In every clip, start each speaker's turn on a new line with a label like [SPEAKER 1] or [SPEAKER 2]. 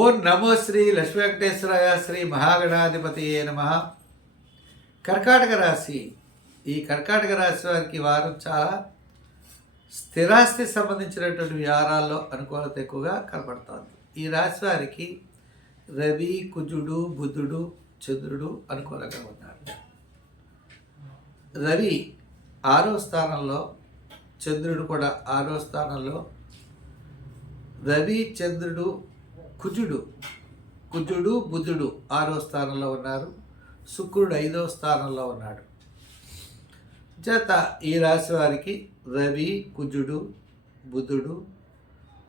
[SPEAKER 1] ఓం నమో శ్రీ లక్ష్మీ వెంకటేశ్వరాయ శ్రీ మహాగణాధిపతి నమ. కర్కాటక రాశి. ఈ కర్కాటక రాశి వారికి వారం చాలా స్థిరాస్తి సంబంధించినటువంటి వ్యవహారాల్లో అనుకూలత ఎక్కువగా కనపడుతోంది. ఈ రాశి వారికి రవి కుజుడు బుధుడు చంద్రుడు అనుకూలంగా ఉన్నారు. రవి ఆరో స్థానంలో చంద్రుడు కూడా ఆరో స్థానంలో రవి చంద్రుడు కుజుడు. కుజుడు బుధుడు ఆరో స్థానంలో ఉన్నారు. శుక్రుడు ఐదో స్థానంలో ఉన్నాడు. చేత ఈ రాశి వారికి రవి కుజుడు బుధుడు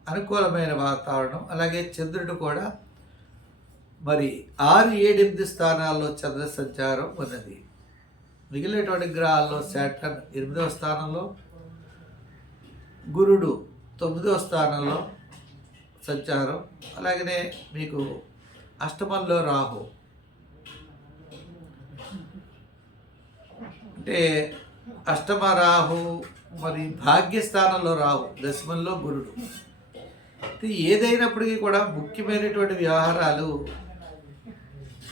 [SPEAKER 1] అనుకూలమైన వాతావరణం. అలాగే చంద్రుడు కూడా మరి ఆరు ఏడెనిమిది స్థానాల్లో చంద్ర సంచారం ఉన్నది. మిగిలినటువంటి గ్రహాల్లో శాటర్న్ ఎనిమిదవ స్థానంలో గురుడు తొమ్మిదవ స్థానంలో సంచారం. అలాగనే మీకు అష్టమంలో రాహు. అంటే అష్టమ రాహు మరి భాగ్యస్థానంలో రాహు దశమంలో గురుడు. ఏదైనప్పటికీ కూడా ముఖ్యమైనటువంటి వ్యవహారాలు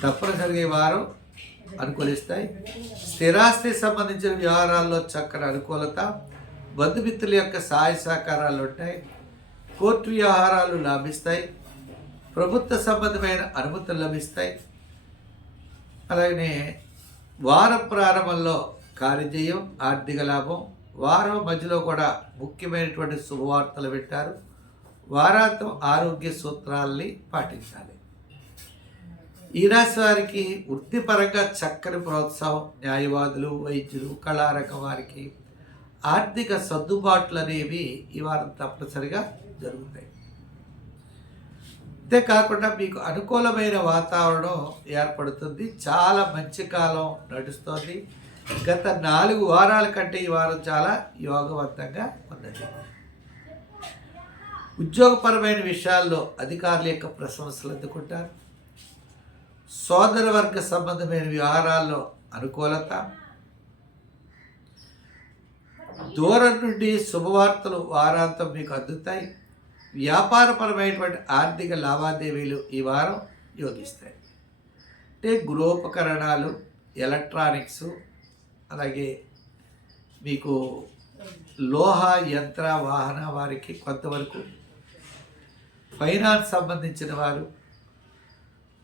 [SPEAKER 1] తప్పనిసరిగా వారం అనుకూలిస్తాయి. స్థిరాస్తి సంబంధించిన వ్యవహారాల్లో చక్కని అనుకూలత బంధుమిత్రుల యొక్క సహాయ సహకారాలు ఉంటాయి. కోర్టు వ్యవహారాలు లాభిస్తాయి ప్రభుత్వ సంబంధమైన అనుమతులు లభిస్తాయి. అలాగనే వార ప్రారంభంలో కార్యజయం ఆర్థిక లాభం. వారం మధ్యలో కూడా ముఖ్యమైనటువంటి శుభవార్తలు పెట్టారు వారాంతం ఆరోగ్య సూత్రాల్ని పాటించాలి. ఈ రాశి వారికి వృత్తిపరంగా చక్కని ప్రోత్సాహం న్యాయవాదులు వైద్యులు కళారకం వారికి ఆర్థిక సర్దుబాట్లు అనేవి ఈ వారం తప్పనిసరిగా జరుగుతాయి. అంతేకాకుండా మీకు అనుకూలమైన వాతావరణం ఏర్పడుతుంది. చాలా మంచి కాలం నడుస్తుంది. గత నాలుగు వారాల కంటే ఈ వారం చాలా యోగవంతంగా ఉన్నది. ఉద్యోగపరమైన విషయాల్లో అధికారుల యొక్క ప్రశంసలు అందుకుంటారు. సోదర వర్గ సంబంధమైన వ్యవహారాల్లో అనుకూలత దూరం నుండి శుభవార్తలు వారాంతం మీకు అందుతాయి. వ్యాపారపరమైనటువంటి ఆర్థిక లావాదేవీలు ఈ వారం యోగిస్తాయి. అంటే గృహోపకరణాలు ఎలక్ట్రానిక్స్ అలాగే మీకు లోహ యంత్ర వాహన వారికి కొంతవరకు ఫైనాన్స్ సంబంధించిన వారు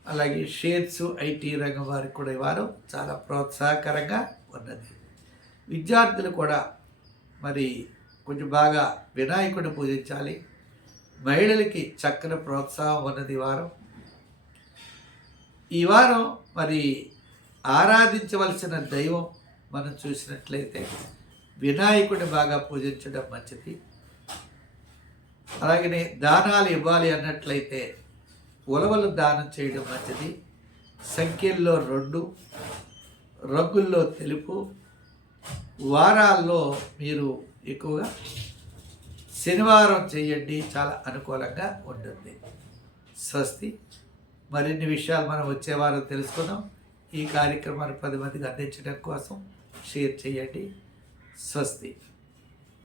[SPEAKER 1] అలాగే షేర్స్ ఐటీ రంగం వారికి కూడా ఈ వారం చాలా ప్రోత్సాహకరంగా ఉన్నది. విద్యార్థులు కూడా మరి కొంచెం బాగా వినాయకుడిని పూజించాలి. మహిళలకి చక్కని ప్రోత్సాహం ఉన్నది వారం. ఈ వారం మరి ఆరాధించవలసిన దైవం మనం చూసినట్లయితే వినాయకుడిని బాగా పూజించడం మంచిది. అలాగనే దానాలు ఇవ్వాలి అన్నట్లయితే ఉలవలు దానం చేయడం మంచిది. సంఖ్యల్లో రెండు రంగుల్లో తెలుపు వారాల్లో మీరు ఎక్కువగా శనివారం చేయండి చాలా అనుకూలంగా ఉంటుంది. స్వస్తి. మరిన్ని విషయాలు మనం వచ్చే వారం తెలుసుకుందాం. ఈ కార్యక్రమాన్ని పది మందికి అందించడం కోసం షేర్ చేయండి. స్వస్తి.